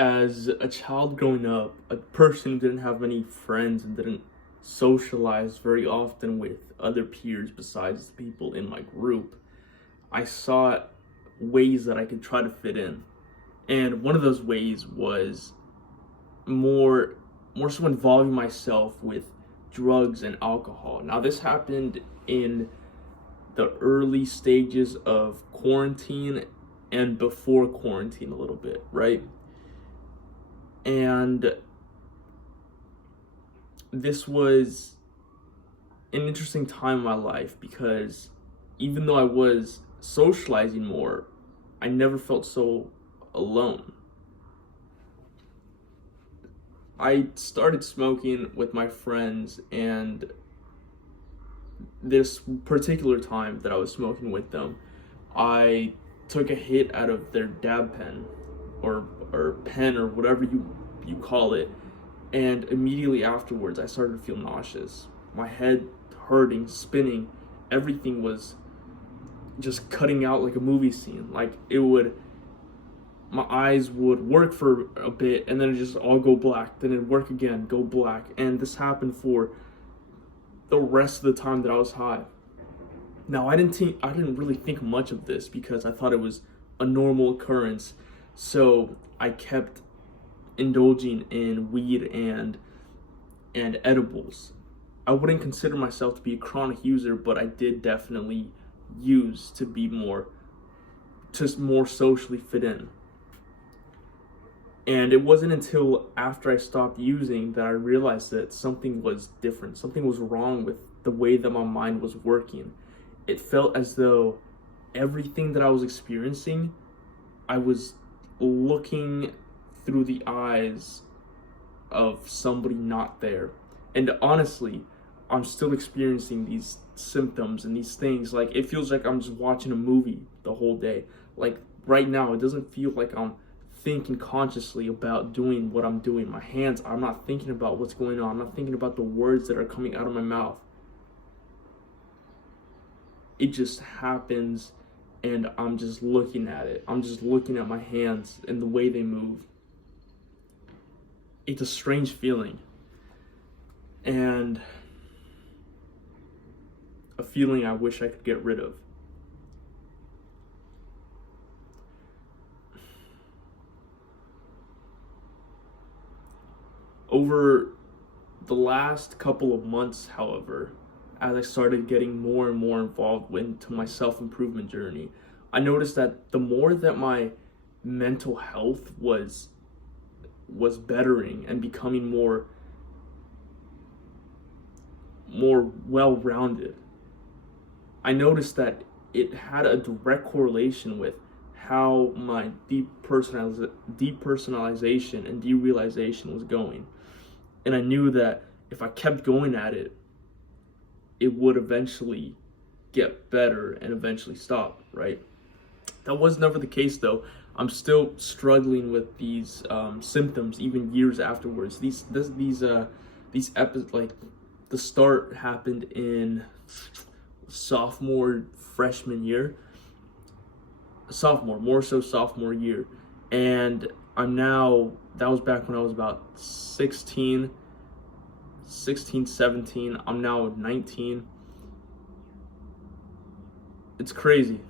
As a child growing up, a person who didn't have many friends and didn't socialize very often with other peers besides the people in my group, I sought ways that I could try to fit in. And one of those ways was more more so involving myself with drugs and alcohol. Now this happened in the early stages of quarantine and before quarantine a little bit, right? And this was an interesting time in my life because even though I was socializing more, I never felt so alone. I started smoking with my friends, and this particular time that I was smoking with them, I took a hit out of their dab pen or pen or whatever you call it, and immediately afterwards I started to feel nauseous. My head hurting, spinning, everything was just cutting out like a movie scene. Like it would my eyes would work for a bit and then it just all go black, then it'd work again, go black. And this happened for the rest of the time that I was high. Now I didn't really think much of this because I thought it was a normal occurrence. So I kept indulging in weed and edibles. I wouldn't consider myself to be a chronic user, but I did definitely use to more socially fit in. And it wasn't until after I stopped using that I realized that something was different. Something was wrong with the way that my mind was working. It felt as though everything that I was experiencing, I was looking through the eyes of somebody not there. And honestly, I'm still experiencing these symptoms and these things. Like it feels like I'm just watching a movie the whole day. Like right now, it doesn't feel like I'm thinking consciously about doing what I'm doing. My hands, I'm not thinking about what's going on. I'm not thinking about the words that are coming out of my mouth. It just happens and I'm just looking at it. I'm just looking at my hands and the way they move. It's a strange feeling. And a feeling I wish I could get rid of. Over the last couple of months, however, as I started getting more and more involved into my self-improvement journey, I noticed that the more that my mental health was bettering and becoming more well-rounded, I noticed that it had a direct correlation with how my depersonalization and derealization was going. And I knew that if I kept going at it, it would eventually get better and eventually stop, right? That was never the case though. I'm still struggling with these symptoms even years afterwards. These episodes, like the start happened in more so sophomore year. And that was back when I was about 16, 17. I'm now 19. It's crazy.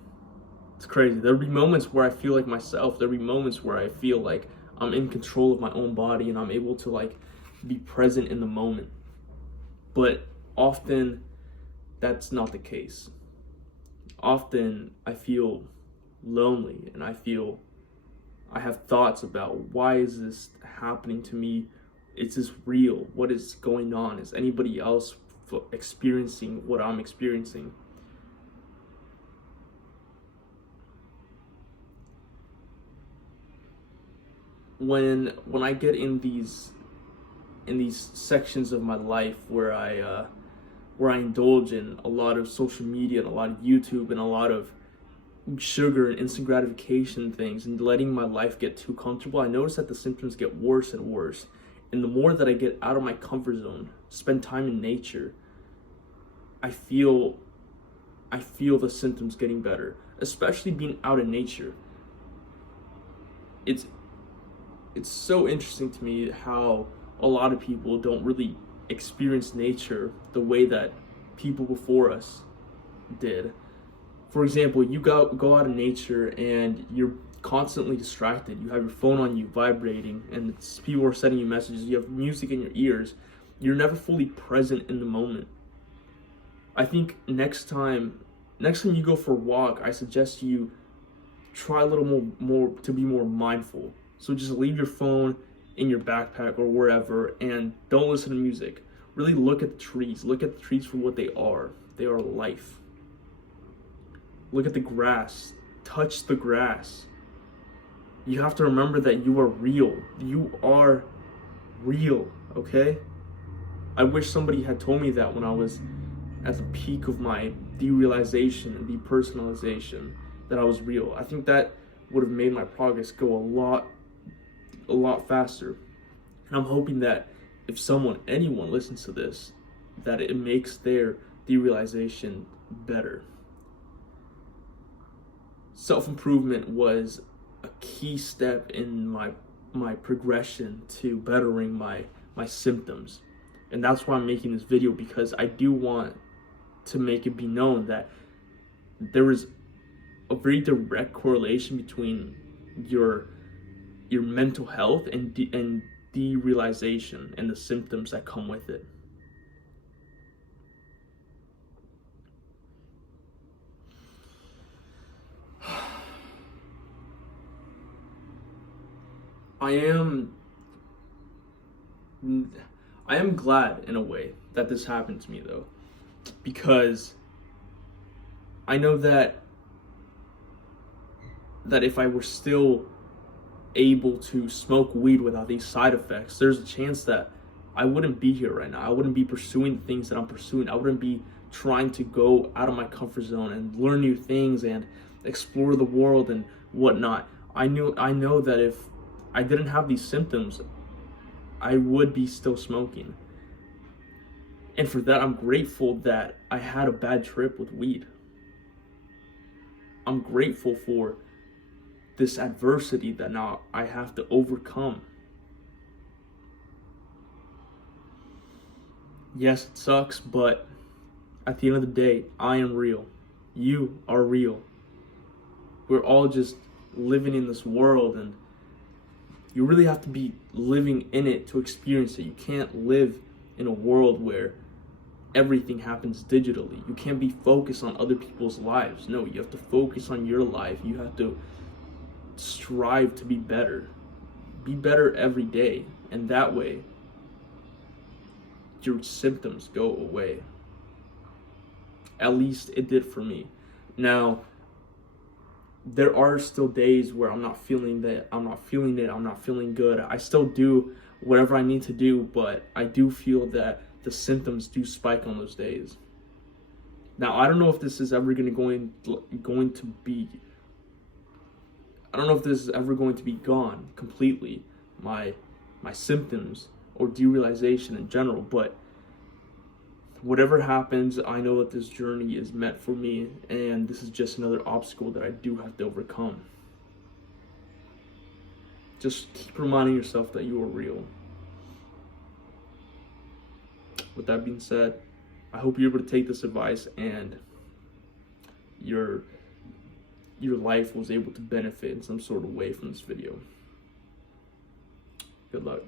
It's crazy. There'll be moments where I feel like myself. There'll be moments where I feel like I'm in control of my own body and I'm able to like be present in the moment. But often that's not the case. Often I feel lonely and I have thoughts about why is this happening to me? Is this real? What is going on? Is anybody else experiencing what I'm experiencing? When I get in these sections of my life where I indulge in a lot of social media and a lot of YouTube and a lot of sugar and instant gratification things and letting my life get too comfortable, I notice that the symptoms get worse and worse. And the more that I get out of my comfort zone, spend time in nature, I feel the symptoms getting better, especially being out in nature. It's it's so interesting to me how a lot of people don't really experience nature the way that people before us did. For example, you go out in nature and you're constantly distracted. You have your phone on you vibrating, and people are sending you messages. You have music in your ears. You're never fully present in the moment. I think next time you go for a walk, I suggest you try a little more to be more mindful. So just leave your phone in your backpack or wherever, and don't listen to music. Really look at the trees. Look at the trees for what they are. They are life. Look at the grass. Touch the grass. You have to remember that you are real. You are real, okay? I wish somebody had told me that when I was at the peak of my derealization and depersonalization, that I was real. I think that would have made my progress go a lot faster. And I'm hoping that if anyone listens to this, that it makes their derealization better. Self-improvement was a key step in my progression to bettering my symptoms. And that's why I'm making this video, because I do want to make it be known that there is a very direct correlation between your mental health and derealization and the symptoms that come with it. I am glad in a way that this happened to me, though, because I know that if I were still able to smoke weed without these side effects, there's a chance that I wouldn't be here right now. I wouldn't be pursuing the things that I'm pursuing. I wouldn't be trying to go out of my comfort zone and learn new things and explore the world and whatnot. I know that if I didn't have these symptoms, I would be still smoking. And for that, I'm grateful that I had a bad trip with weed. I'm grateful for this adversity that now I have to overcome. Yes, it sucks, but at the end of the day, I am real. You are real. We're all just living in this world, and you really have to be living in it to experience it. You can't live in a world where everything happens digitally. You can't be focused on other people's lives. No, you have to focus on your life. You have to strive to be better. Be better every day. And that way, your symptoms go away. At least it did for me. Now, there are still days where I'm not feeling it, I'm not feeling good. I still do whatever I need to do, but I do feel that the symptoms do spike on those days. Now, I don't know if this is ever going to be gone completely, my symptoms or derealization in general, but whatever happens, I know that this journey is meant for me, and this is just another obstacle that I do have to overcome. Just keep reminding yourself that you are real. With that being said, I hope you're able to take this advice and your life was able to benefit in some sort of way from this video. Good luck.